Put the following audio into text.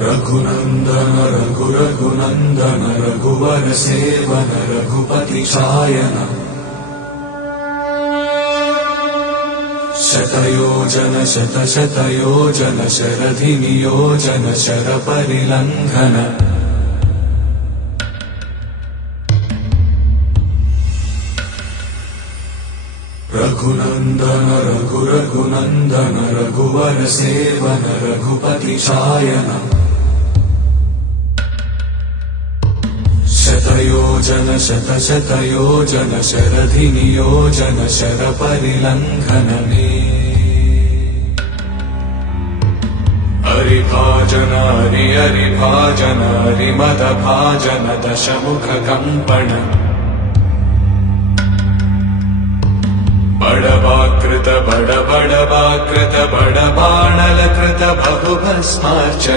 रघुनंदन रघुनंदन रघुवर seven Raghupati छायन शतयोजन शतशतयोजन शरधि नियोजन sir परिलंघन Raghunandan Raghunandan रघुवर seven Raghupati छायन शतयोजन शतशतयोजन शरधि नियोजन sir परिलंघन हरिभाजन हरिभाजन हरिमद भाजन दशमुख कंपन बड़वाकृत बड़बाणल कृत बहुभस्मार्चन